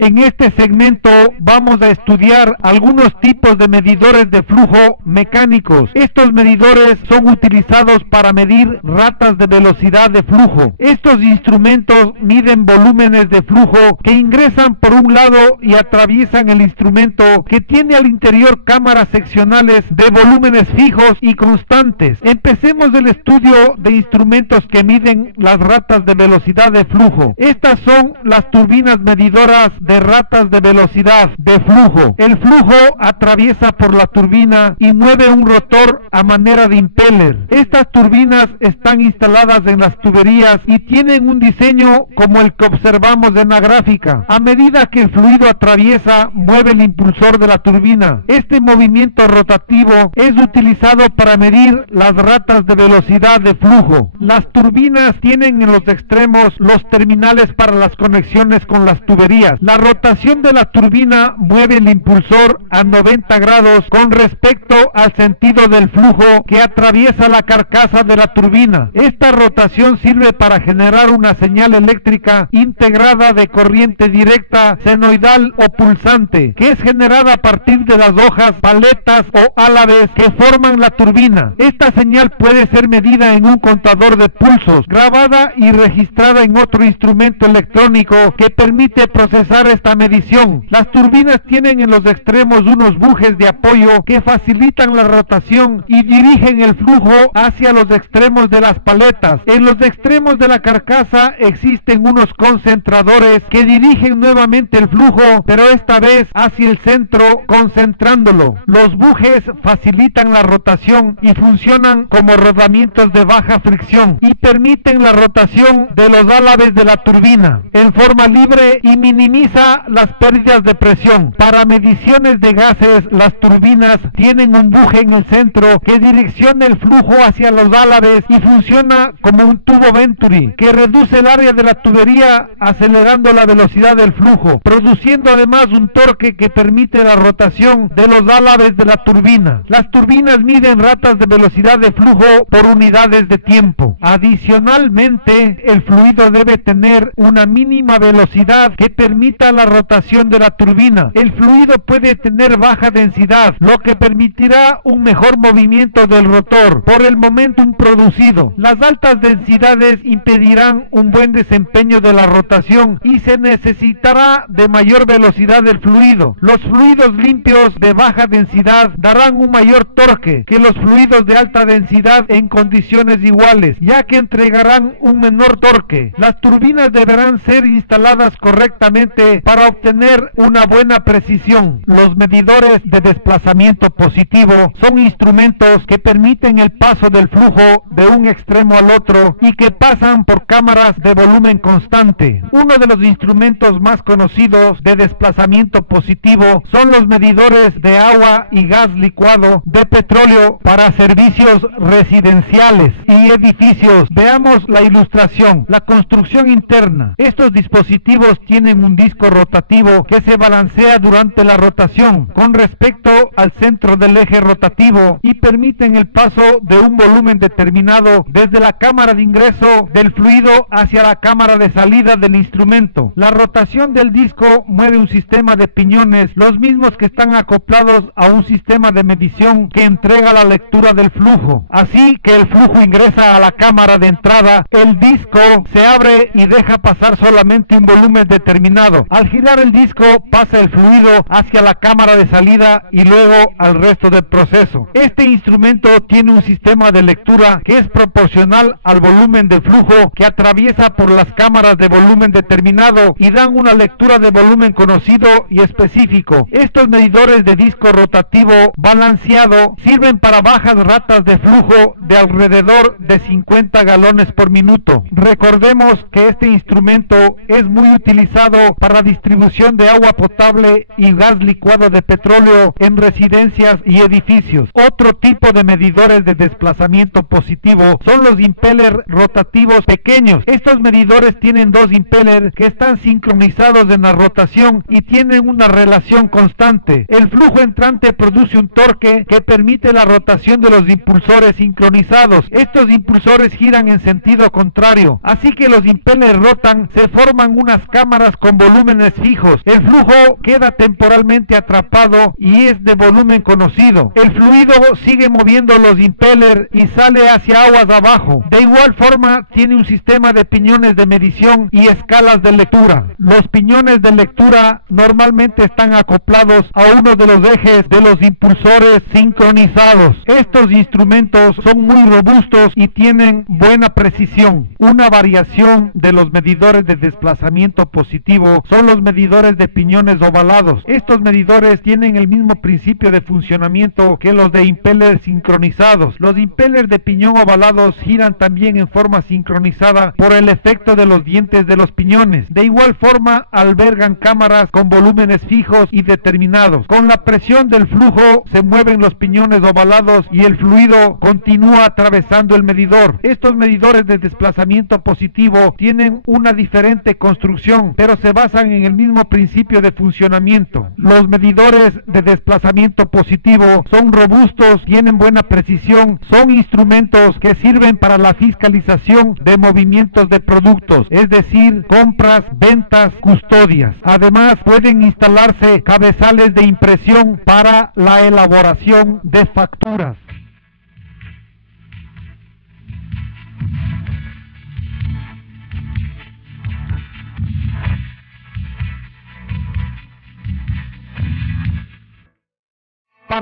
En este segmento vamos a estudiar algunos tipos de medidores de flujo mecánicos. Estos medidores son utilizados para medir ratas de velocidad de flujo. Estos instrumentos miden volúmenes de flujo que ingresan por un lado y atraviesan el instrumento, que tiene al interior cámaras seccionales de volúmenes fijos y constantes. Empecemos el estudio de instrumentos que miden las ratas de velocidad de flujo. Estas son las turbinas medidoras de ratas de velocidad de flujo. El flujo atraviesa por la turbina y mueve un rotor a manera de impeller. Estas turbinas están instaladas en las tuberías y tienen un diseño como el que observamos en la gráfica. A medida que el fluido atraviesa, mueve el impulsor de la turbina. Este movimiento rotativo es utilizado para medir las ratas de velocidad de flujo. Las turbinas tienen en los extremos los terminales para las conexiones con las tuberías. La rotación de la turbina mueve el impulsor a 90 grados con respecto al sentido del flujo que atraviesa la carcasa de la turbina. Esta rotación sirve para generar una señal eléctrica integrada de corriente directa, senoidal o pulsante, que es generada a partir de las hojas, paletas o álabes que forman la turbina. Esta señal puede ser medida en un contador de pulsos, grabada y registrada en otro instrumento electrónico que permite procesar realizar esta medición. Las turbinas tienen en los extremos unos bujes de apoyo que facilitan la rotación y dirigen el flujo hacia los extremos de las paletas. En los extremos de la carcasa existen unos concentradores que dirigen nuevamente el flujo, pero esta vez hacia el centro, concentrándolo. Los bujes facilitan la rotación y funcionan como rodamientos de baja fricción y permiten la rotación de los álabes de la turbina en forma libre y minimiza las pérdidas de presión. Para mediciones de gases, las turbinas tienen un buje en el centro que direcciona el flujo hacia los álabes y funciona como un tubo Venturi que reduce el área de la tubería acelerando la velocidad del flujo, produciendo además un torque que permite la rotación de los álabes de la turbina. Las turbinas miden ratas de velocidad de flujo por unidades de tiempo. Adicionalmente, el fluido debe tener una mínima velocidad que permita la rotación de la turbina. El fluido puede tener baja densidad, lo que permitirá un mejor movimiento del rotor por el momentum producido. Las altas densidades impedirán un buen desempeño de la rotación y se necesitará de mayor velocidad del fluido. Los fluidos limpios de baja densidad darán un mayor torque que los fluidos de alta densidad en condiciones iguales, ya que entregarán un menor torque. Las turbinas deberán ser instaladas correctamente para obtener una buena precisión. Los medidores de desplazamiento positivo son instrumentos que permiten el paso del flujo de un extremo al otro y que pasan por cámaras de volumen constante. Uno de los instrumentos más conocidos de desplazamiento positivo son los medidores de agua y gas licuado de petróleo para servicios residenciales y edificios. Veamos la ilustración. La construcción interna. Estos dispositivos tienen un disco rotativo que se balancea durante la rotación con respecto al centro del eje rotativo y permiten el paso de un volumen determinado desde la cámara de ingreso del fluido hacia la cámara de salida del instrumento. La rotación del disco mueve un sistema de piñones, los mismos que están acoplados a un sistema de medición que entrega la lectura del flujo. Así que el flujo ingresa a la cámara de entrada, el disco se abre y deja pasar solamente un volumen determinado. Al girar el disco pasa el fluido hacia la cámara de salida y luego al resto del proceso. Este instrumento tiene un sistema de lectura que es proporcional al volumen de flujo que atraviesa por las cámaras de volumen determinado y dan una lectura de volumen conocido y específico. Estos medidores de disco rotativo balanceado sirven para bajas ratas de flujo de alrededor de 50 galones por minuto. Recordemos que este instrumento es muy utilizado para la distribución de agua potable y gas licuado de petróleo en residencias y edificios. Otro tipo de medidores de desplazamiento positivo son los impeller rotativos pequeños. Estos medidores tienen dos impellers que están sincronizados en la rotación y tienen una relación constante. El flujo entrante produce un torque que permite la rotación de los impulsores sincronizados. Estos impulsores giran en sentido contrario, así que los impellers rotan, se forman unas cámaras con volúmenes fijos. El flujo queda temporalmente atrapado y es de volumen conocido. El fluido sigue moviendo los impellers y sale hacia aguas abajo. De igual forma tiene un sistema de piñones de medición y escalas de lectura. Los piñones de lectura normalmente están acoplados a uno de los ejes de los impulsores sincronizados. Estos instrumentos son muy robustos y tienen buena precisión. Una variación de los medidores de desplazamiento positivo son los medidores de piñones ovalados. Estos medidores tienen el mismo principio de funcionamiento que los de impellers sincronizados. Los impellers de piñón ovalados giran también en forma sincronizada por el efecto de los dientes de los piñones. De igual forma albergan cámaras con volúmenes fijos y determinados. Con la presión del flujo se mueven los piñones ovalados y el fluido continúa atravesando el medidor. Estos medidores de desplazamiento positivo tienen una diferente construcción, pero se basan en el mismo principio de funcionamiento. Los medidores de desplazamiento positivo son robustos, tienen buena precisión, son instrumentos que sirven para la fiscalización de movimientos de productos, es decir, compras, ventas, custodias. Además, pueden instalarse cabezales de impresión para la elaboración de facturas.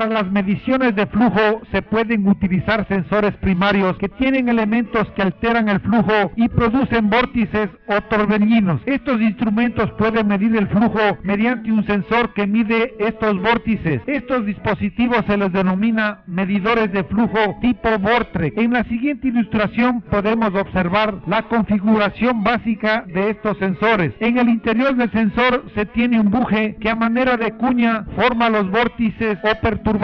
Para las mediciones de flujo se pueden utilizar sensores primarios que tienen elementos que alteran el flujo y producen vórtices o torbellinos. Estos instrumentos pueden medir el flujo mediante un sensor que mide estos vórtices. Estos dispositivos se les denomina medidores de flujo tipo Vortex. En la siguiente ilustración podemos observar la configuración básica de estos sensores. En el interior del sensor se tiene un buje que a manera de cuña forma los vórtices o perturbaciones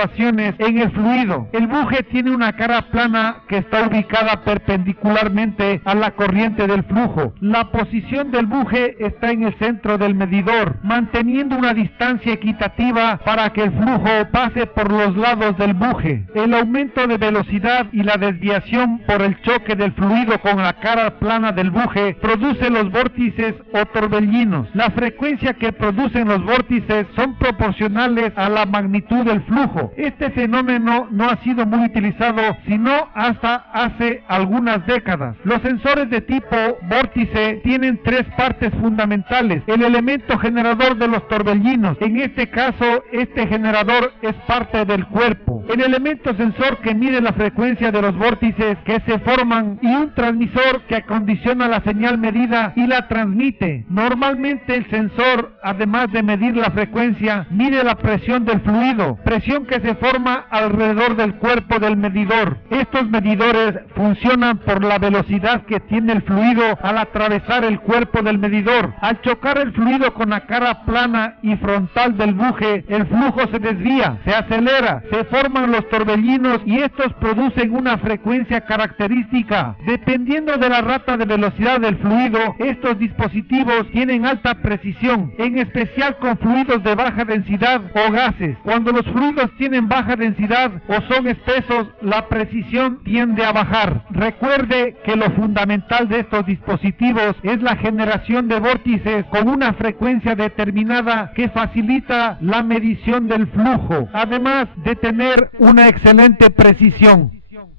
en el fluido. El buje tiene una cara plana que está ubicada perpendicularmente a la corriente del flujo. La posición del buje está en el centro del medidor, manteniendo una distancia equitativa para que el flujo pase por los lados del buje. El aumento de velocidad y la desviación por el choque del fluido con la cara plana del buje produce los vórtices o torbellinos. La frecuencia que producen los vórtices son proporcionales a la magnitud del flujo. Este fenómeno no ha sido muy utilizado sino hasta hace algunas décadas. Los sensores de tipo vórtice tienen tres partes fundamentales: el elemento generador de los torbellinos, en este caso este generador es parte del cuerpo, el elemento sensor que mide la frecuencia de los vórtices que se forman y un transmisor que acondiciona la señal medida y la transmite. Normalmente el sensor, además de medir la frecuencia, mide la presión del fluido, presión que se forma alrededor del cuerpo del medidor. Estos medidores funcionan por la velocidad que tiene el fluido al atravesar el cuerpo del medidor. Al chocar el fluido con la cara plana y frontal del buje, el flujo se desvía, se acelera, se forman los torbellinos y estos producen una frecuencia característica. Dependiendo de la rata de velocidad del fluido, estos dispositivos tienen alta precisión, en especial con fluidos de baja densidad o gases. Cuando los fluidos tienen baja densidad o son espesos, la precisión tiende a bajar. Recuerde que lo fundamental de estos dispositivos es la generación de vórtices con una frecuencia determinada que facilita la medición del flujo, además de tener una excelente precisión.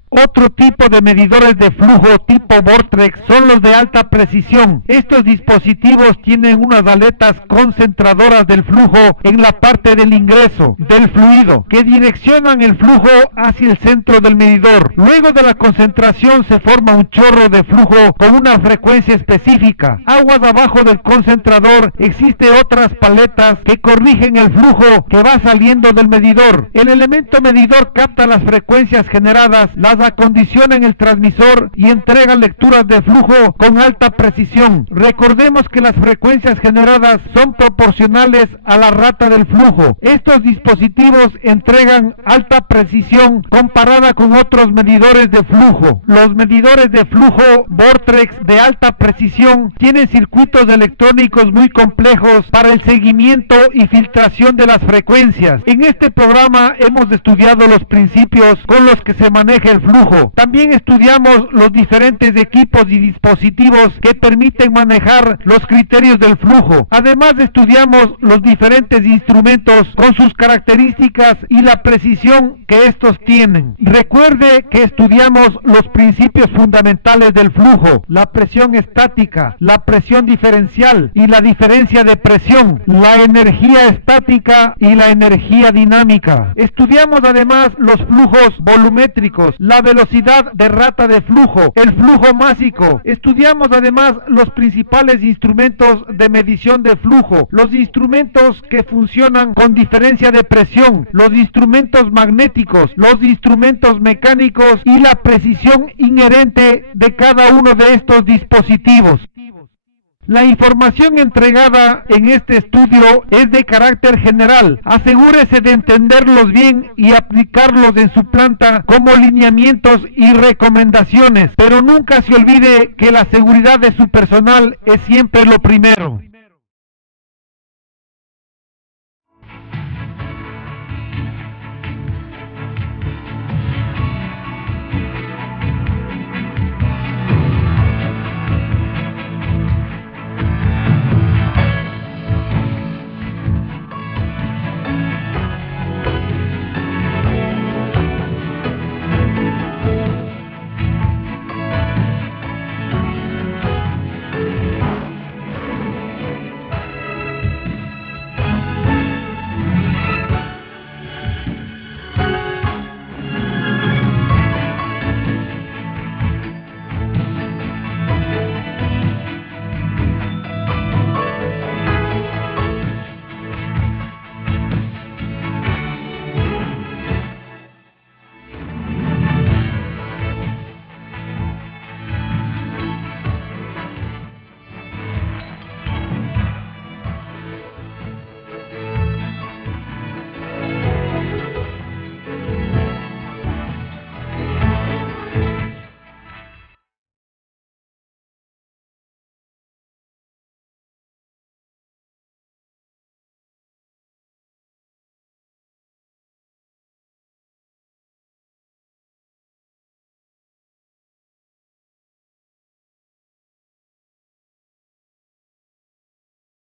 Otro tipo de medidores de flujo tipo Vortex son los de alta precisión. Estos dispositivos tienen unas aletas concentradoras del flujo en la parte del ingreso del fluido que direccionan el flujo hacia el centro del medidor. Luego de la concentración se forma un chorro de flujo con una frecuencia específica. Aguas abajo del concentrador existen otras paletas que corrigen el flujo que va saliendo del medidor. El elemento medidor capta las frecuencias generadas, las acondiciona en el transmisor y entrega lecturas de flujo con alta precisión. Recordemos que las frecuencias generadas son proporcionales a la rata del flujo. Estos dispositivos entregan alta precisión comparada con otros medidores de flujo. Los medidores de flujo Vortex de alta precisión tienen circuitos electrónicos muy complejos para el seguimiento y filtración de las frecuencias. En este programa hemos estudiado los principios con los que se maneja el flujo. También estudiamos los diferentes equipos y dispositivos que permiten manejar los criterios del flujo. Además estudiamos los diferentes instrumentos con sus características y la precisión que estos tienen. Recuerde que estudiamos los principios fundamentales del flujo: la presión estática, la presión diferencial y la diferencia de presión, la energía estática y la energía dinámica. Estudiamos además los flujos volumétricos, la velocidad de rata de flujo, el flujo másico. Estudiamos además los principales instrumentos de medición de flujo, los instrumentos que funcionan con diferencia de presión, los instrumentos magnéticos, los instrumentos mecánicos y la precisión inherente de cada uno de estos dispositivos. La información entregada en este estudio es de carácter general. Asegúrese de entenderlos bien y aplicarlos en su planta como lineamientos y recomendaciones, pero nunca se olvide que la seguridad de su personal es siempre lo primero.